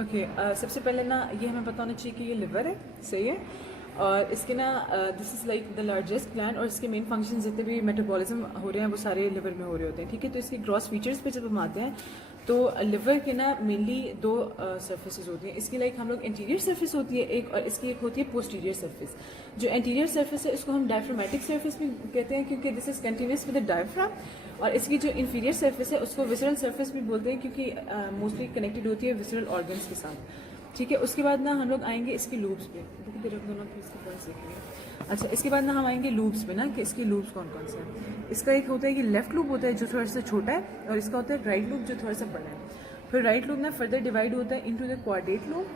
Okay सबसे पहले ना ये हमें पता होना चाहिए कि ये लिवर है, सही है। और इसके ना this is like the largest gland, और इसके मेन फंक्शन जितने भी मेटाबॉलिज्म हो रहे हैं वो सारे लिवर में हो रहे होते हैं, ठीक है। तो इसकी ग्रॉस फीचर्स पे जब हम आते हैं तो लिवर के ना मेनली दो सर्फेसिस होती हैं इसकी। लाइक हम लोग इंटीरियर सर्फेस होती है एक, और इसकी एक होती है पोस्टीरियर सर्फेस। जो इंटीरियर सर्फेस है इसको हम डायफ्रामेटिक सर्फेस भी कहते हैं क्योंकि this is continuous with the diaphragm. और इसकी जो इंफीरियर सर्फेस है उसको विसरल सर्फेस भी बोलते हैं क्योंकि मोस्टली कनेक्टेड होती है विसरल ऑर्गन्स के साथ, ठीक है। उसके बाद ना हम लोग आएंगे इसकी लूब्स पे, अच्छा इसके बाद ना हम आएंगे लूब्स पे ना कि इसकी लूब्स कौन कौन से हैं। इसका एक होता है कि लेफ्ट लूब होता है जो थोड़ा सा छोटा है, और इसका होता है राइट लूब जो थोड़ा सा बड़ा है। फिर राइट लूब ना फर्दर डिवाइड होता है इनटू द क्वाड्रेट लूब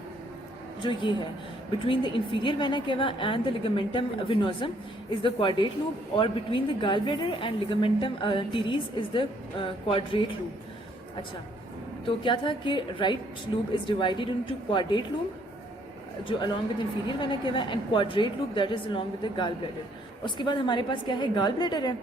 जो ये है between the inferior vena cava and the ligamentum venosum is the quadrate lobe, और between the gall bladder and ligamentum teres is the quadrate lobe. अच्छा तो क्या था कि right lobe is divided into quadrate lobe जो along with inferior vena cava and quadrate lobe that is along with the gall bladder. उसके बाद हमारे पास क्या है, गॉल ब्लैडर है,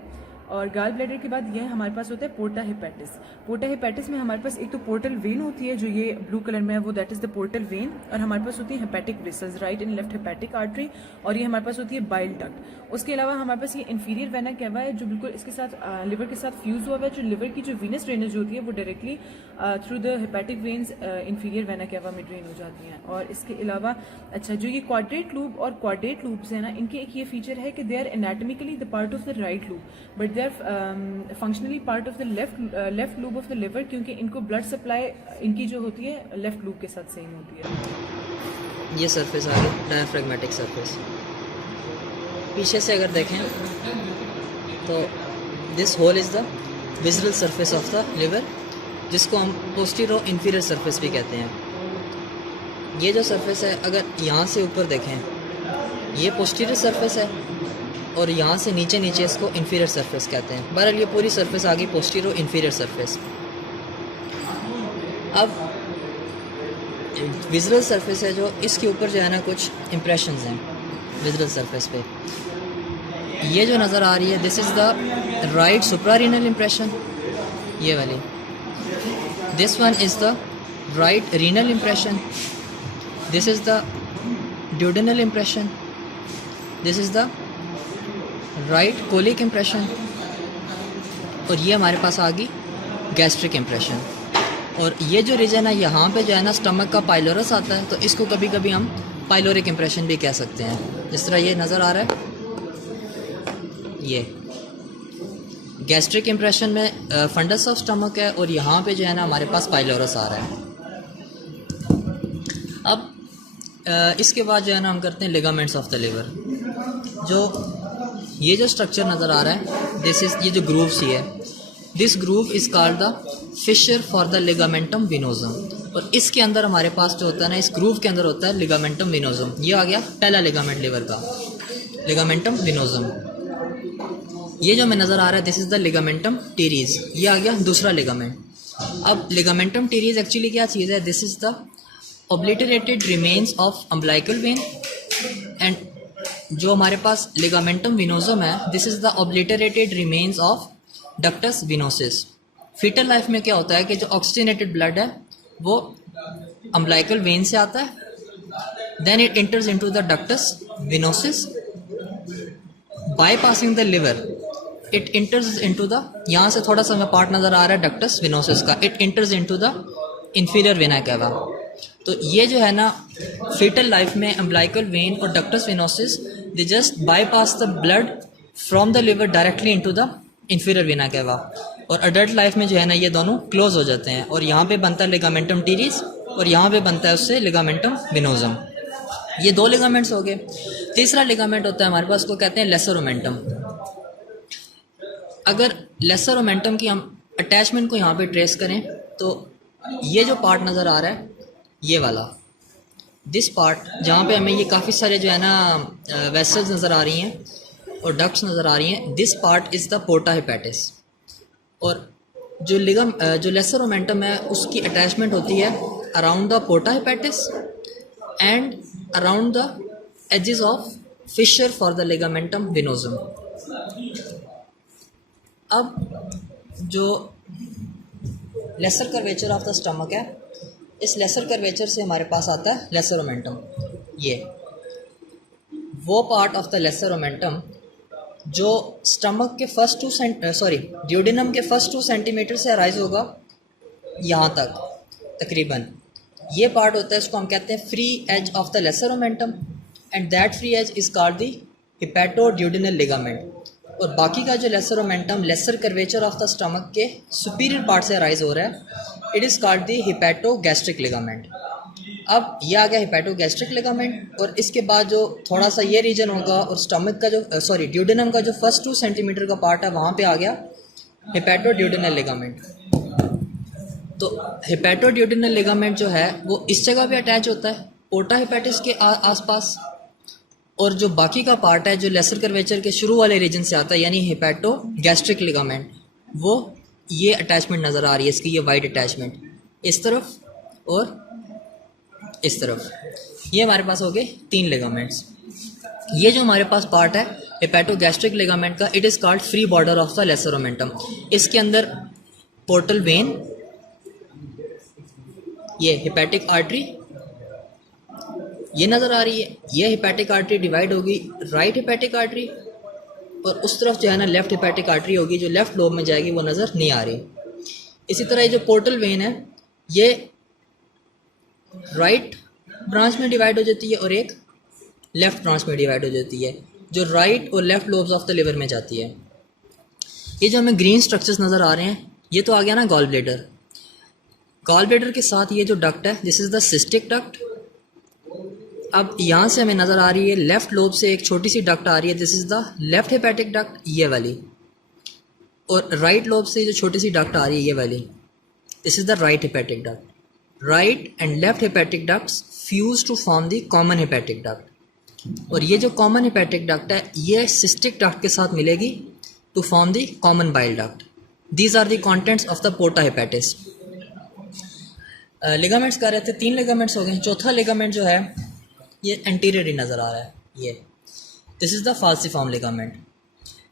और गॉल ब्लैडर के बाद यह हमारे पास होता है पोर्टा हेपेटिस। पोर्टा हेपेटिस में हमारे पास एक तो पोर्टल वेन होती है जो ये ब्लू कलर में है वो that is the portal vein, और हमारे पास होती है hepatic vessels right and left hepatic artery, और ये हमारे पास होती है बाइल डक्ट। उसके अलावा हमारे पास ये इंफीरियर वेना केवा है जो बिल्कुल इसके साथ लिवर के साथ फ्यूज हुआ हुआ है। जो लिवर की जो वीनस ड्रेनेज होती है वो directly through the hepatic veins inferior vena केवा में ड्रेन हो जाती हैं। और इसके अलावा अच्छा जो ये क्वाड्रेट लूब और क्वाड्रेट लूब्स है ना इनके एक ये फीचर है कि they are anatomically the part of the right lobe but they are functionally part of the left lobe of the liver, क्योंकि इनको ब्लड सप्लाई इनकी जो होती है लेफ्ट लूब के साथ सेम होती है। ये सरफेस आ गई डायफ्रेगमेटिक सरफेस। पीछे से अगर देखें तो this whole is the visceral surface of the liver जिसको हम पोस्टीरियर इंफीरियर सरफेस भी कहते हैं। ये जो सरफेस है अगर यहाँ से ऊपर देखें ये पोस्टीरियर सरफेस है, और यहाँ से नीचे नीचे इसको इंफीरियर सरफेस कहते हैं। बहरहाल ये पूरी सरफेस आ गई पोस्टीरियर इंफीरियर सरफेस। अब विजुअल सरफेस है जो इसके ऊपर जो है ना कुछ इम्प्रेशंस हैं विजुअल सरफेस पे। ये जो नज़र आ रही है this is the right suprarenal impression, ये वाली। This one is the right renal impression, this is the duodenal impression, this is the right colic impression, और ये हमारे पास आ गई गैस्ट्रिक इम्प्रेशन। और ये जो रीजन है यहाँ पे जो है ना स्टमक का पाइलोरस आता है, तो इसको कभी कभी हम पाइलोरिक इम्प्रेशन भी कह सकते हैं। जिस तरह ये नज़र आ रहा है ये गैस्ट्रिक इम्प्रेशन में फंडस ऑफ स्टमक है, और यहाँ पे जो है ना हमारे पास पाइलोरस आ रहा है। अब इसके बाद जो है ना हम करते हैं लिगामेंट्स ऑफ द लिवर। जो ये जो स्ट्रक्चर नज़र आ रहा है दिस इज ये जो ग्रूव सी है, this groove is called the fissure for the ligamentum venosum. और इसके अंदर हमारे पास जो होता है ना इस ग्रूव के अंदर होता है लिगामेंटम विनोजम। ये आ गया पहला लिगामेंट लिवर का, लिगामेंटम विनोजम। ये जो हमें नज़र आ रहा है this is the ligamentum teres, ये आ गया दूसरा लिगामेंट। अब लिगामेंटम टीरीज एक्चुअली क्या चीज़ है, this is the obliterated remains of umbilical vein, and जो हमारे पास लिगामेंटम विनोजम है this is the obliterated remains of ductus venosus। Foetal life में क्या होता है कि जो ऑक्सीजनेटेड ब्लड है वो अम्बलाइकल वेन से आता है, then it enters into the ductus venosus, bypassing the liver it enters into the, यहाँ से थोड़ा सा हमें पार्ट नज़र आ रहा है डक्टस विनोसिस का, it enters into the inferior vena केवा। तो ये जो है ना फीटल लाइफ में अम्बलाइकल वेन और ductus venosus they just bypass the blood from the liver directly into the inferior vena केवा। और अडल्ट लाइफ में जो है ना ये दोनों क्लोज हो जाते हैं, और यहाँ पे बनता है लिगामेंटम टीरीज और यहाँ पे बनता है उससे लिगामेंटम विनोजम। ये दो लिगामेंट्स हो गए। तीसरा लिगामेंट होता है हमारे पास, को कहते हैं लेसर ओमेंटम। अगर लेसर ओमेंटम की हम अटैचमेंट को यहाँ पे ट्रेस करें तो ये जो पार्ट नज़र आ रहा है ये वाला, दिस पार्ट जहाँ पे हमें ये काफ़ी सारे जो है ना वेसल्स नज़र आ रही हैं और डक्ट्स नज़र आ रही हैं, this part is the porta hepatis. और जो लेसर ओमेंटम है उसकी अटैचमेंट होती है around the porta hepatis and around the edges of fissure for the ligamentum venosum. अब जो lesser curvature of the stomach है इस लेसर कर्वेचर से हमारे पास आता है लेसर ओमेंटम। ये वो part of the lesser omentum जो स्टमक के ड्यूडेनम के फर्स्ट 2 सेंटीमीटर से अराइज होगा यहाँ तक तकरीबन। ये पार्ट होता है, इसको हम कहते हैं free edge of the lesser omentum, and that free edge is called the hepatoduodenal ligament. और बाकी का जो lesser omentum lesser curvature of the stomach के सुपीरियर पार्ट से अराइज हो रहा है, it is called the hepatogastric ligament. अब ये आ गया हिपैटोगैस्ट्रिक लिगामेंट, और इसके बाद जो थोड़ा सा ये रीजन होगा और स्टमक का जो ड्यूडेनम का जो फर्स्ट 2 सेंटीमीटर का पार्ट है वहाँ पे आ गया हिपैटोड्यूडेनल लिगामेंट। तो हिपैटोड्यूडेनल लिगामेंट जो है वो इस जगह पे अटैच होता है पोर्टा हिपैटिस के आसपास, और जो बाकी का पार्ट है जो लेसर कर्वेचर के शुरू वाले रीजन से आता है यानी हिपैटोगैस्ट्रिक लिगामेंट, वो ये अटैचमेंट नज़र आ रही है इसकी, ये वाइड अटैचमेंट इस तरफ और इस तरफ। ये हमारे पास हो गए 3 लिगामेंट्स। ये जो हमारे पास पार्ट है हिपैटोगैस्ट्रिक लिगामेंट का, it is called free border of the lesser omentum. इसके अंदर पोर्टल वेन, ये हिपैटिक आर्टरी ये नज़र आ रही है। ये हिपैटिक आर्टरी डिवाइड होगी राइट हिपैटिक आर्टरी, और उस तरफ जो है ना लेफ़्ट हिपैटिक आर्टरी होगी जो लेफ़्ट लोब में जाएगी, वो नज़र नहीं आ रही। इसी तरह ये जो पोर्टल वेन है ये राइट ब्रांच में डिवाइड हो जाती है और एक लेफ़्ट ब्रांच में डिवाइड हो जाती है जो राइट और left lobes of the liver में जाती है। ये जो हमें ग्रीन स्ट्रक्चर्स नज़र आ रहे हैं ये तो आ गया ना गॉल ब्लैडर। गॉल ब्लैडर के साथ ये जो डक्ट है this is the cystic duct. अब यहाँ से हमें नज़र आ रही है लेफ़्ट लोब से एक छोटी सी डक्ट आ रही है, this is the left hepatic duct, ये वाली, और राइट लोब से जो छोटी सी डक्ट आ रही है ये वाली, this is the right hepatic duct. Right and left hepatic ducts fuse to form the common hepatic duct, और ये जो कॉमन हेपेटिक डक्ट है ये सिस्टिक डक्ट के साथ मिलेगी to form the common bile duct. These are the contents of the porta hepatis. Ligaments कर रहे थे, 3 लिगामेंट्स हो गए। चौथा लिगामेंट जो है ये एंटीरियर ही नज़र आ रहा है, ये this is the falciform ligament.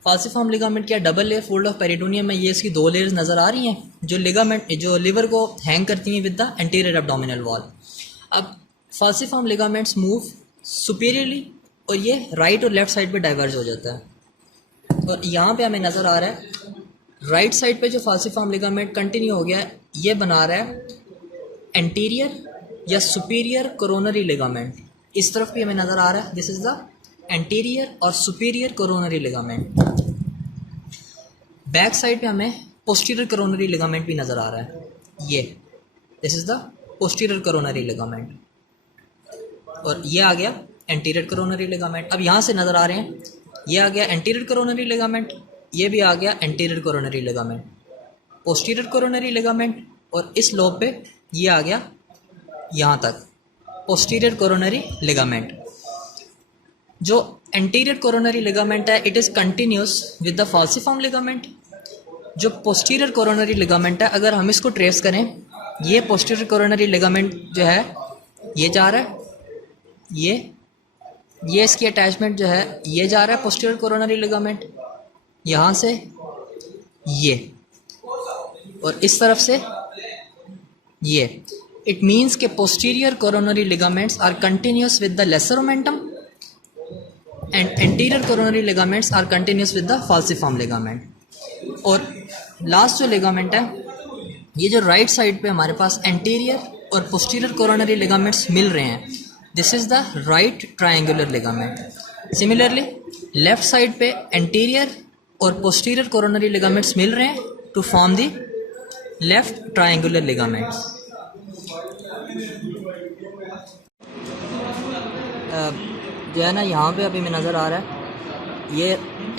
Falciform ligament क्या double layer fold of peritoneum में, ये इसकी 2 लेयर्स नज़र आ रही हैं जो लिगामेंट जो लिवर को हैंग करती हैं with the anterior abdominal wall. अब फाल्सिफॉर्म लिगामेंट्स मूव सुपीरियरली और ये राइट और लेफ्ट साइड पे डाइवर्ज हो जाता है, और यहाँ पे हमें नज़र आ रहा है राइट साइड पे जो फाल्सिफॉर्म लिगामेंट कंटिन्यू हो गया है ये बना रहा है एंटीरियर या सुपीरियर कोरोनरी लिगामेंट। इस तरफ भी हमें नज़र आ रहा है दिस इज़ द एंटीरियर और superior coronary ligament. Back side पे हमें पोस्टीरियर कोरोनरी लिगामेंट भी नज़र आ रहा है, ये this is the posterior coronary ligament, और ये आ गया एंटीरियर कोरोनरी लिगामेंट। अब यहाँ से नज़र आ रहे हैं ये आ गया एंटीरियर कोरोनरी लिगामेंट, ये भी आ गया anterior coronary ligament, posterior coronary ligament, और इस लोब पे ये आ गया यहाँ तक पोस्टीरियर कोरोनरी लिगामेंट। जो एंटीरियर कोरोनरी लिगामेंट है it is continuous with the falciform ligament. जो पोस्टीरियर कोरोनरी लिगामेंट है अगर हम इसको ट्रेस करें, ये पोस्टीरियर कोरोनरी लिगामेंट जो है ये जा रहा है, ये इसकी अटैचमेंट जो है ये जा रहा है पोस्टीरियर कोरोनरी लिगामेंट यहाँ से ये, और इस तरफ से ये। इट मीन्स के posterior coronary ligaments are continuous with the lesser omentum and anterior coronary ligaments are continuous with the falciform ligament. और लास्ट जो लिगामेंट है ये जो राइट साइड पे हमारे पास एंटीरियर और पोस्टीरियर कोरोनरी लिगामेंट्स मिल रहे हैं, this is the right triangular ligament. Similarly left side पे एंटीरियर और पोस्टीरियर कोरोनरी लिगामेंट्स मिल रहे हैं to form the left triangular ligaments. जो है ना यहाँ पे अभी में नज़र आ रहा है ये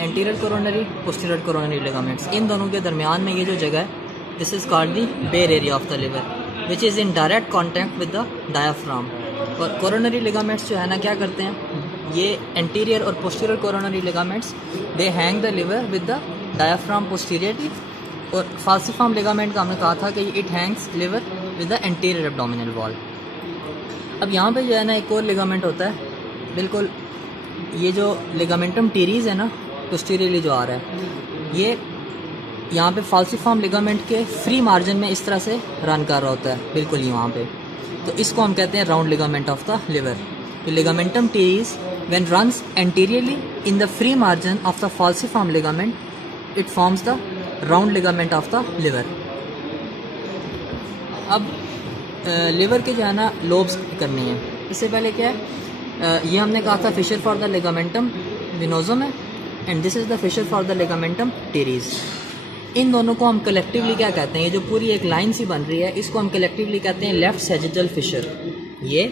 anterior coronary posterior coronary ligaments, इन दोनों के दरमियान में ये जो जगह है this is called the bare area of the liver which is in direct contact with the diaphragm. और कोरोनरी लिगामेंट्स जो है ना क्या करते हैं, ये एंटीरियर और posterior coronary ligaments they hang the liver with the diaphragm posteriorly, और फाल्सिफॉर्म लिगामेंट का हमने कहा था कि it hangs liver with the anterior abdominal wall. अब यहाँ पे जो है ना एक और लिगामेंट होता है बिल्कुल, ये जो लिगामेंटम टीरीज़ है ना पोस्टीरियरली जो आ रहा है ये यहाँ पे फाल्सिफॉर्म लिगामेंट के फ्री मार्जिन में इस तरह से रन कर रहा होता है बिल्कुल ही वहाँ पे। तो इसको हम कहते हैं round ligament of the liver. तो ligamentum teres when runs anteriorly in the free margin of the falciform ligament it forms the round ligament of the liver. अब लिवर के जो है ना लोब्स करनी है। इससे पहले क्या है, ये हमने कहा था fissure for the ligamentum venosum है and this is the fissure for the ligamentum teres. इन दोनों को हम कलेक्टिवली क्या कहते हैं, ये जो पूरी एक लाइन सी बन रही है इसको हम कलेक्टिवली कहते हैं लेफ्ट सैजिटल फिशर। ये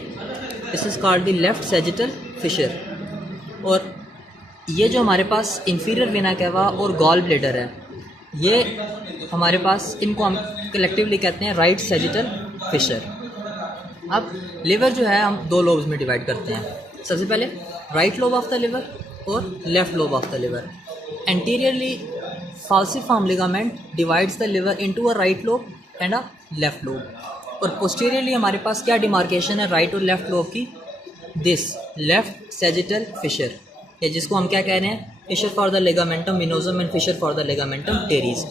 this is called the left sagittal fissure. और ये जो हमारे पास इंफीरियर वेना कैवा और गॉल ब्लेडर है, ये हमारे पास, इनको हम कलेक्टिवली कहते हैं राइट सैजिटल फिशर। अब लिवर जो है हम दो लोब्स में डिवाइड करते हैं। सबसे पहले right lobe of the liver और left lobe of the liver. Anteriorly falciform ligament divides the liver into a right lobe and a left lobe। और posteriorly हमारे पास क्या डिमार्केशन है राइट और लेफ्ट लोब की, दिस लेफ्ट सैजिटल फिशर, या जिसको हम क्या कह रहे हैं, fissure for the ligamentum venosum and fissure for the ligamentum teres.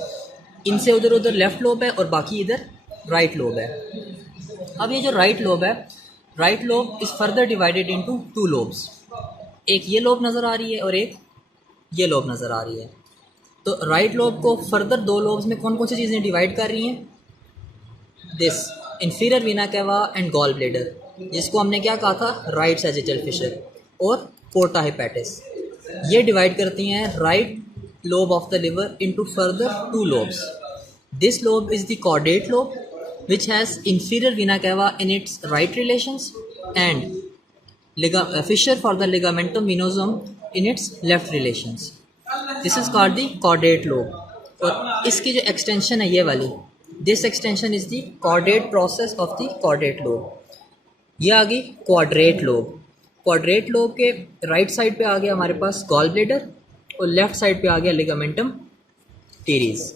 इनसे उधर उधर लेफ्ट लोब है और बाकी इधर राइट लोब है। अब ये जो राइट लोब है, right lobe is further divided into two lobes. एक ये लोब नज़र आ रही है और एक ये लोब नज़र आ रही है। तो राइट लोब को फर्दर दो लोब्स में कौन कौन सी चीज़ें डिवाइड कर रही हैं, this inferior vena cava and gallbladder, जिसको हमने क्या कहा था राइट सैजिटल फिशर, और पोर्टा हेपेटिस। ये डिवाइड करती हैं right lobe of the liver into further two lobes. This lobe is the chordate lobe which has inferior vena cava in its right relations and fissure for the ligamentum venosum in its left relations. This is called the caudate lobe। और इसकी जो extension है ये वाली, this extension is the caudate process of the caudate lobe। ये आ गई quadrate lobe। quadrate lobe के right side पे आ गया हमारे पास gall bladder और लेफ्ट साइड पे आ गया ligamentum teres।